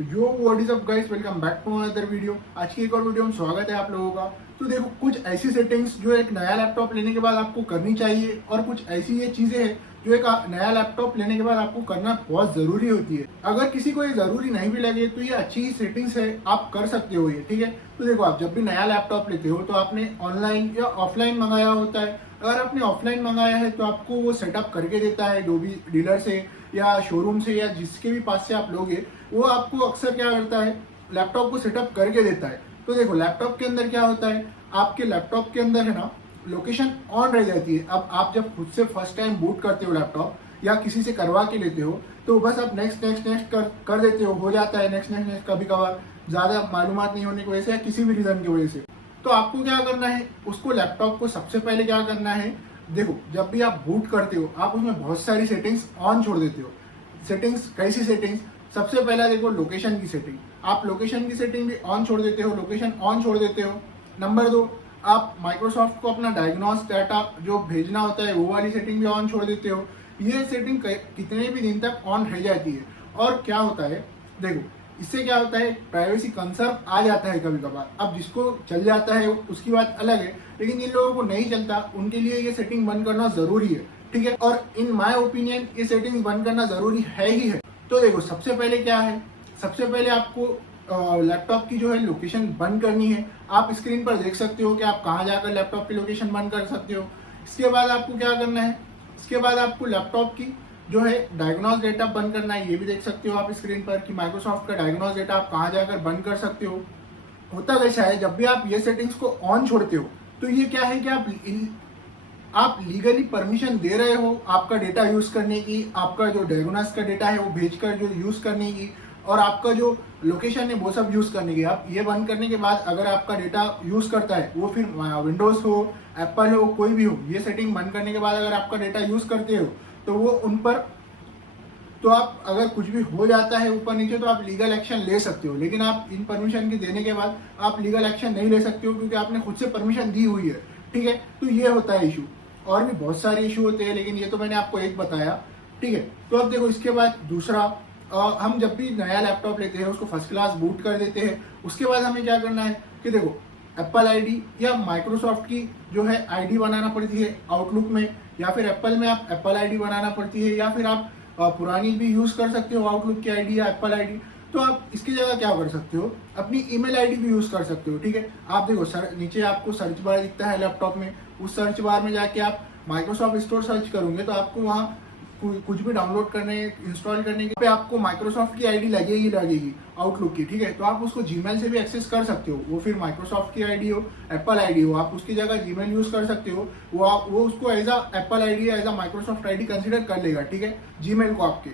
तो yo what is up guys, welcome back to another video. आज की एक और वीडियो में स्वागत है आप लोगों का। तो देखो, कुछ ऐसी सेटिंग्स जो एक नया लैपटॉप लेने के बाद आपको करनी चाहिए और कुछ ऐसी ये चीजें हैं जो एक नया लैपटॉप लेने के बाद आपको करना बहुत जरूरी होती है। अगर किसी को ये जरूरी नहीं भी लगे तो ये अच्छी ही सेटिंग्स है, आप कर सकते हो ये, ठीक है। तो देखो, आप जब भी नया लैपटॉप लेते हो तो आपने ऑनलाइन या ऑफलाइन मंगाया होता है। अगर आपने ऑफलाइन मंगाया है तो आपको वो सेटअप करके देता है, जो भी डीलर से या शोरूम से या जिसके भी पास से आप लोगे, वो आपको अक्सर क्या करता है, लैपटॉप को सेटअप करके देता है। तो देखो, लैपटॉप के अंदर क्या होता है, आपके लैपटॉप के अंदर है ना, लोकेशन ऑन रह जाती है। अब आप जब खुद से फर्स्ट टाइम बूट करते हो लैपटॉप या किसी से करवा के लेते हो तो बस आप नेक्स्ट नेक्स्ट नेक्स्ट कर देते हो जाता है नेक्स्ट नेक्स्ट नेक्स्ट। कभी कभार ज़्यादा मालूमात नहीं होने की वजह से या किसी भी रीज़न की वजह से, तो आपको क्या करना है, उसको लैपटॉप को सबसे पहले क्या करना है, देखो जब भी आप बूट करते हो आप उसमें बहुत सारी सेटिंग्स ऑन छोड़ देते हो। सेटिंग्स कैसी सेटिंग्स, सबसे पहला देखो लोकेशन की सेटिंग, आप लोकेशन की सेटिंग भी ऑन छोड़ देते हो, लोकेशन ऑन छोड़ देते हो। नंबर 2, आप माइक्रोसॉफ्ट को अपना डायग्नोस डाटा जो भेजना होता है वो वाली सेटिंग भी ऑन छोड़ देते हो। ये सेटिंग कितने भी दिन तक ऑन रह जाती है। और क्या होता है, देखो इससे क्या होता है, प्राइवेसी कंसर्न आ जाता है कभी कभार। अब जिसको चल जाता है उसकी बात अलग है, लेकिन जिन लोगों को नहीं चलता उनके लिए ये सेटिंग बंद करना जरूरी है, ठीक है। और इन माय ओपिनियन ये सेटिंग्स बंद करना जरूरी है ही है। तो देखो, सबसे पहले क्या है, सबसे पहले आपको लैपटॉप की जो है लोकेशन बंद करनी है। आप स्क्रीन पर देख सकते हो कि आप कहाँ जाकर लैपटॉप की लोकेशन बंद कर सकते हो। इसके बाद आपको क्या करना है, इसके बाद आपको लैपटॉप की जो है डायग्नोस डेटा बंद करना है। ये भी देख सकते हो आप स्क्रीन पर कि माइक्रोसॉफ्ट का डायग्नोस डेटा आप कहाँ जाकर बंद कर सकते हो। होता कैसा है, जब भी आप ये सेटिंग्स को ऑन छोड़ते हो तो ये क्या है कि आप लीगली परमिशन दे रहे हो आपका डेटा यूज करने की, आपका जो डायग्नोस का डेटा है वो भेजकर जो यूज करने की, और आपका जो लोकेशन है वो सब यूज करने की। आप ये बंद करने के बाद अगर आपका डेटा यूज करता है, वो फिर विंडोज हो, एप्पल हो, कोई भी हो, ये सेटिंग बंद करने के बाद अगर आपका डेटा यूज करते हो तो वो उन पर, तो आप अगर कुछ भी हो जाता है ऊपर नीचे तो आप लीगल एक्शन ले सकते हो। लेकिन आप इन परमिशन के देने के बाद आप लीगल एक्शन नहीं ले सकते हो, क्योंकि आपने खुद से परमिशन दी हुई है, ठीक है। तो ये होता है इशू। और भी बहुत सारे इशू होते हैं, लेकिन ये तो मैंने आपको एक बताया, ठीक है। तो अब देखो, इसके बाद दूसरा, हम जब भी नया लैपटॉप लेते हैं उसको फर्स्ट क्लास बूट कर देते हैं। उसके बाद हमें क्या करना है कि देखो, एप्पल आईडी या माइक्रोसॉफ्ट की जो है आईडी बनाना पड़ती है आउटलुक में, या फिर एप्पल में आप एप्पल आईडी बनाना पड़ती है, या फिर आप पुरानी भी यूज कर सकते हो आउटलुक की आईडी या एप्पल आईडी। तो आप इसकी जगह क्या कर सकते हो, अपनी ईमेल आईडी भी यूज कर सकते हो, ठीक है। आप देखो, नीचे आपको सर्च बार दिखता है लैपटॉप में, उस सर्च बार में जाके आप माइक्रोसॉफ्ट स्टोर सर्च करोगे तो आपको वहाँ कुछ भी डाउनलोड करने, इंस्टॉल करने के पे आपको माइक्रोसॉफ्ट की आईडी लगेगी आउटलुक की, ठीक है। तो आप उसको जीमेल से भी एक्सेस कर सकते हो, वो फिर माइक्रोसॉफ्ट की आईडी हो, एप्पल आईडी हो, आप उसकी जगह जीमेल यूज कर सकते हो। वो उसको as a Apple ID, as a Microsoft ID consider कर लेगा, ठीक है, जीमेल को आपके।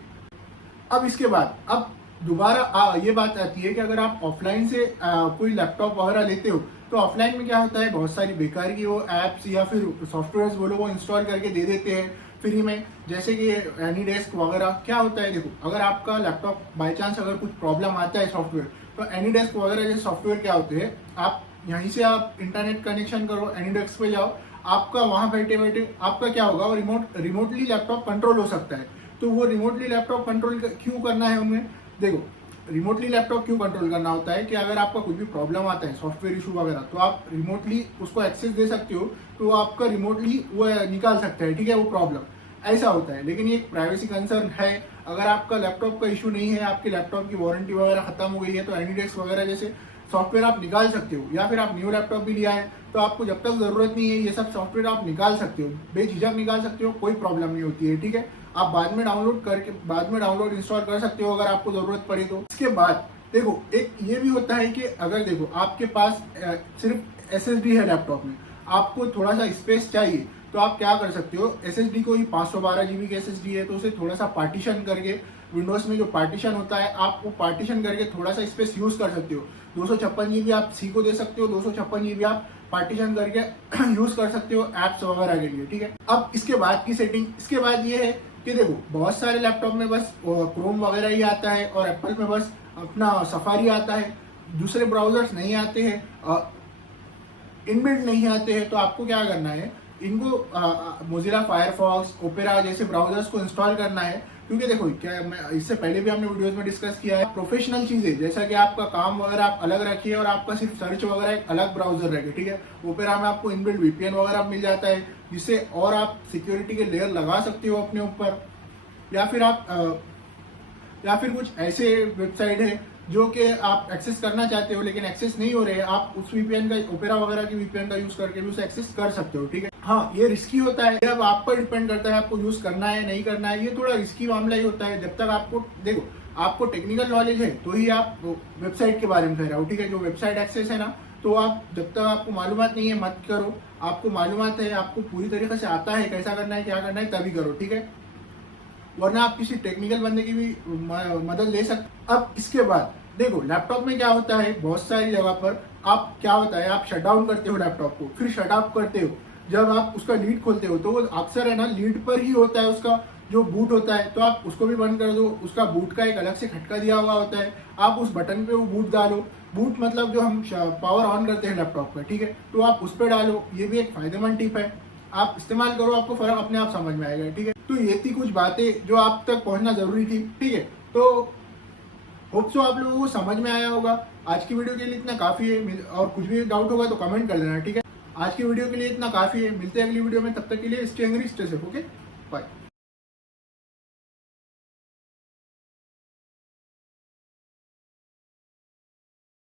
अब इसके बाद अब दोबारा ये बात आती है कि अगर आप ऑफलाइन से कोई लैपटॉप वगैरह लेते हो तो ऑफलाइन में क्या होता है, बहुत सारी बेकार की वो ऐप्स या फिर सॉफ्टवेयर बोलो वो इंस्टॉल करके दे देते हैं फ्री में, जैसे कि एनीडेस्क वगैरह। क्या होता है, देखो अगर आपका लैपटॉप बाय चांस अगर कुछ प्रॉब्लम आता है सॉफ्टवेयर, तो एनीडेस्क वगैरह जैसे सॉफ्टवेयर क्या होते हैं, आप यहीं से आप इंटरनेट कनेक्शन करो, एनीडेस्क पे जाओ, आपका वहां बैठे बैठे आपका क्या होगा, वो रिमोटली लैपटॉप कंट्रोल हो सकता है। तो वो रिमोटली लैपटॉप कंट्रोल क्यों करना है उनमें, देखो रिमोटली लैपटॉप क्यों कंट्रोल करना होता है कि अगर आपका कुछ भी प्रॉब्लम आता है सॉफ्टवेयर इशू वगैरह, तो आप रिमोटली उसको एक्सेस दे सकते हो, तो आपका रिमोटली वो निकाल सकता है, ठीक है, वो प्रॉब्लम ऐसा होता है। लेकिन ये प्राइवेसी कंसर्न है, अगर आपका लैपटॉप का इशू नहीं है, आपके लैपटॉप की वारंटी वगैरह खत्म हो गई है, तो एनीडेस्क वगैरह जैसे सॉफ्टवेयर आप निकाल सकते हो, या फिर आप न्यू लैपटॉप भी लिया है तो आपको जब तक जरूरत नहीं है ये सब सॉफ्टवेयर आप निकाल सकते हो, बेझिझक निकाल सकते हो, कोई प्रॉब्लम नहीं होती है, ठीक है। आप बाद में डाउनलोड इंस्टॉल कर सकते हो अगर आपको जरूरत पड़ी तो। इसके बाद देखो, एक ये भी होता है कि अगर देखो आपके पास सिर्फ एसएसडी है लैपटॉप में, आपको थोड़ा सा स्पेस चाहिए, तो आप क्या कर सकते हो, एसएसडी को ही 512 जीबी की एसएसडी है तो उसे थोड़ा सा पार्टीशन करके, विंडोज में जो पार्टीशन होता है आप वो पार्टीशन करके थोड़ा सा स्पेस यूज कर सकते हो। 256 जीबी आप सी को दे सकते हो, 256 जीबी आप पार्टीशन करके यूज कर सकते हो एप्स वगैरह के लिए, ठीक है। अब इसके बाद की सेटिंग, इसके बाद ये है कि देखो बहुत सारे लैपटॉप में बस क्रोम वगैरह ही आता है और एप्पल में बस अपना सफारी आता है, दूसरे ब्राउजर्स नहीं आते हैं, इनबिल्ट नहीं आते हैं। तो आपको क्या करना है, इनको मोजिला फायरफॉक्स, ओपेरा जैसे ब्राउजर्स को इंस्टॉल करना है, क्योंकि देखो क्या मैं इससे पहले भी हमने वीडियोस में डिस्कस किया है, प्रोफेशनल चीजें जैसा कि आपका काम वगैरह आप अलग रखिए और आपका सिर्फ सर्च वगैरह एक अलग ब्राउजर रखे, ठीक है। ओपेरा में आपको इनबिल्ट वीपीएन वगैरह मिल जाता है, जिससे और आप सिक्योरिटी के लेयर लगा सकते हो अपने ऊपर। या फिर कुछ ऐसे वेबसाइट है जो कि आप एक्सेस करना चाहते हो लेकिन एक्सेस नहीं हो रहे, आप उस वीपीएन का, ओपेरा वगैरह की वीपीएन का यूज करके भी उसे एक्सेस कर सकते हो, ठीक है। हाँ, ये रिस्की होता है, अब आप पर डिपेंड करता है आपको यूज करना है नहीं करना है। ये थोड़ा रिस्की मामला ही होता है। जब तक आपको देखो आपको टेक्निकल नॉलेज है तो ही आप वेबसाइट के बारे में कह रहे हो, ठीक है। जो वेबसाइट एक्सेस है ना, तो आप जब तक आपको मालूमात नहीं है मत करो। आपको मालूमात है, आपको पूरी तरीके से आता है कैसा करना है क्या करना है, तभी करो, ठीक है। वरना आप किसी टेक्निकल बंदे की भी मदद ले सकते। अब इसके बाद देखो लैपटॉप में क्या होता है, बहुत सारी जगह पर आप क्या होता है, आप शट डाउन करते हो लैपटॉप को, फिर शट ऑफ करते हो। जब आप उसका लीड खोलते हो तो वो अक्सर है ना लीड पर ही होता है उसका जो बूट होता है, तो आप उसको भी बंद कर दो। उसका बूट का एक अलग से खटका दिया हुआ होता है, आप उस बटन पे वो बूट डालो। बूट मतलब जो हम पावर ऑन करते हैं लैपटॉप का, ठीक है, तो आप उस पर डालो। ये भी एक फायदेमंद टिप है, आप इस्तेमाल करो, आपको फर्क अपने आप समझ में आएगा, ठीक है। तो ये थी कुछ बातें जो आप तक पहुंचना जरूरी थी, ठीक है। तो होप सो आप लोगों को समझ में आया होगा। आज की वीडियो के लिए इतना काफी है, और कुछ भी डाउट होगा तो कमेंट कर देना, ठीक है। आज की वीडियो के लिए इतना काफी है, मिलते हैं अगली वीडियो में, तब तक के लिए stay angry stay safe, okay, bye.